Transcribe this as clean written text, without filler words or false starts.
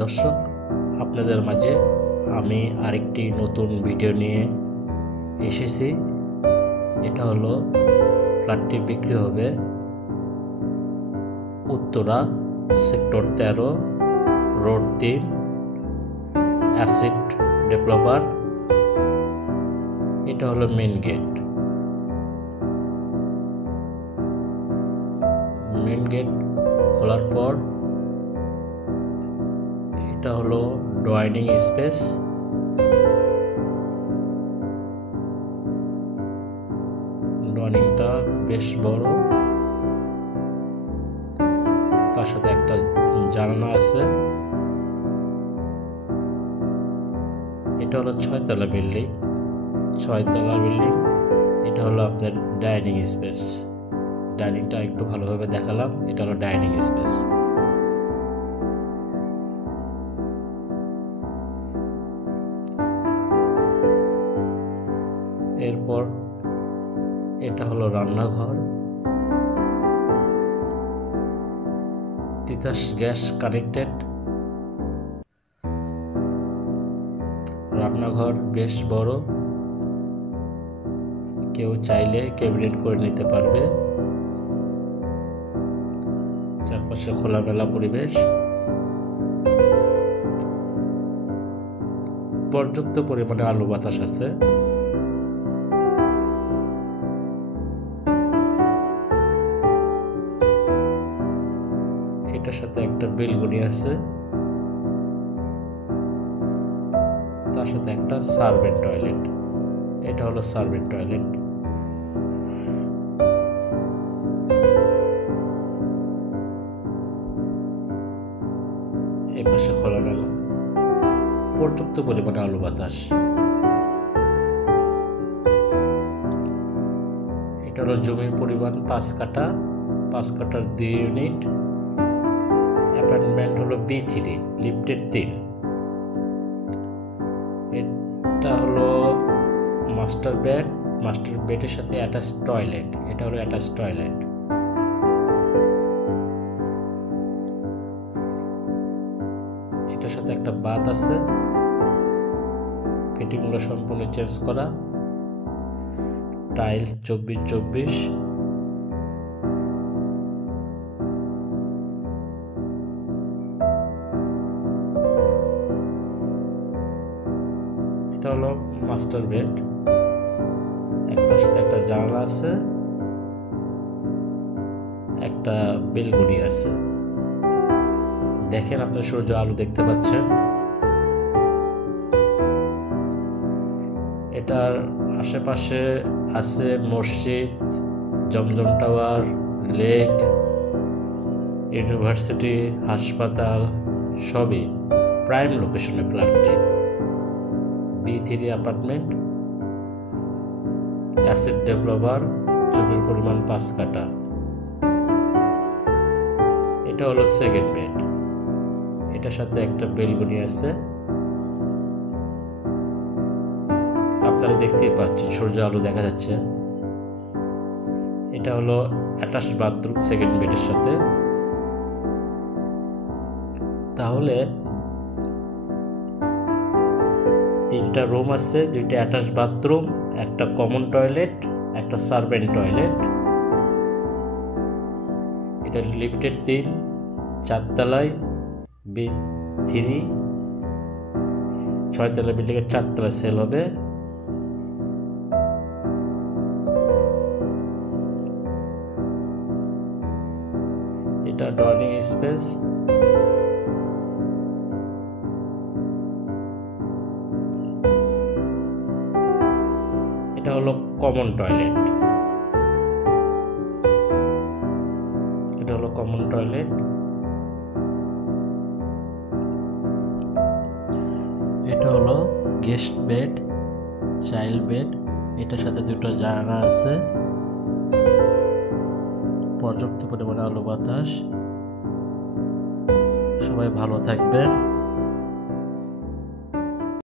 দর্শক, আপনাদের মাঝে আমি আরেকটি নতুন ভিডিও নিয়ে এসেছি। এটা হলো ফ্ল্যাটটি বিক্রি হবে Uttara sector 13 road 3 asset developer. এটা হলো মেন গেট। খোলার পর এটা হলো ডাইনিং স্পেস। ডাইনিংটা বেশ বড়, তার সাথে একটা জানালা আছে। এটা হলো 6 তলা বিল্ডিং। এটা হলো আপনার ডাইনিং স্পেস। ডাইনিংটা একটু ভালোভাবে দেখালাম। এটা হলো ডাইনিং স্পেস। এরপর এটা হলো রান্নাঘর। Titas gas connected. রান্নাঘর বেশ বড়, কেউ চাইলে ক্যাবিনেট করে নিতে পারবে। চারপাশে খোলামেলা পরিবেশ, পর্যাপ্ত পরিমাণে আলো বাতাস আছে। এটার সাথে একটা বেলকনি আছে, তার সাথে একটা সার্ভেন্ট টয়লেট। এটা হলো সার্ভেন্ট টয়লেট। এই পাশে খোলামেলা, পর্যাপ্ত পরিমাণে আলো বাতাস। এটা হলো জমির পরিমাণ 5 কাঠা। 5 কাঠার 2 ইউনিট। অ্যাপার্টমেন্ট হলো B3 লিফটেড 3। এটা হলো মাস্টার বেডের সাথে অ্যাটাচ টয়লেট। এটা হলো অ্যাটাচ টয়লেট। এটার সাথে একটা বাথ আছে। ফিটিংগুলো সম্পূর্ণ চেঞ্জ করা। টাইল 24/24। এটা হলো মাস্টার বেড। একটার সাথে একটা জানালা আছে, একটা বেলকনি আছে। দেখেন, আপনার সূর্য আলো দেখতে পাচ্ছেন। এটার আশেপাশে আছে মসজিদ, জমজম টাওয়ার, লেক, ইউনিভার্সিটি, হাসপাতাল, সবই প্রাইম লোকেশনে ফ্ল্যাটটি। B3 অ্যাপার্টমেন্ট, অ্যাসেট ডেভেলপার, জমির পরিমাণ 5 কাঠা। এটা হলো সেকেন্ড বেড। এটার সাথে একটা বেলকনি আছে। আপনারা দেখতেই পাচ্ছেন, সূর্য আলো দেখা যাচ্ছে। এটা হলো অ্যাটাচ বাথরুম সেকেন্ড বেডের সাথে। তাহলে 3টা রুম আছে, 2টা অ্যাটাচ বাথরুম, একটা কমন টয়লেট, একটা সার্ভেন্ট টয়লেট। এটা লিফটেড 3, 4 তলায় B3। 6 তলা বিল্ডিংয়ের 4 তলায় সেল হবে। এটা ডাইনিং স্পেস। এটা হলো কমন টয়লেট। এটা হলো গেস্ট বেড, চাইল্ড বেড। এটার সাথে 2টা জানালা আছে, পর্যাপ্ত পরিমাণে আলো বাতাস। সবাই ভালো থাকবেন।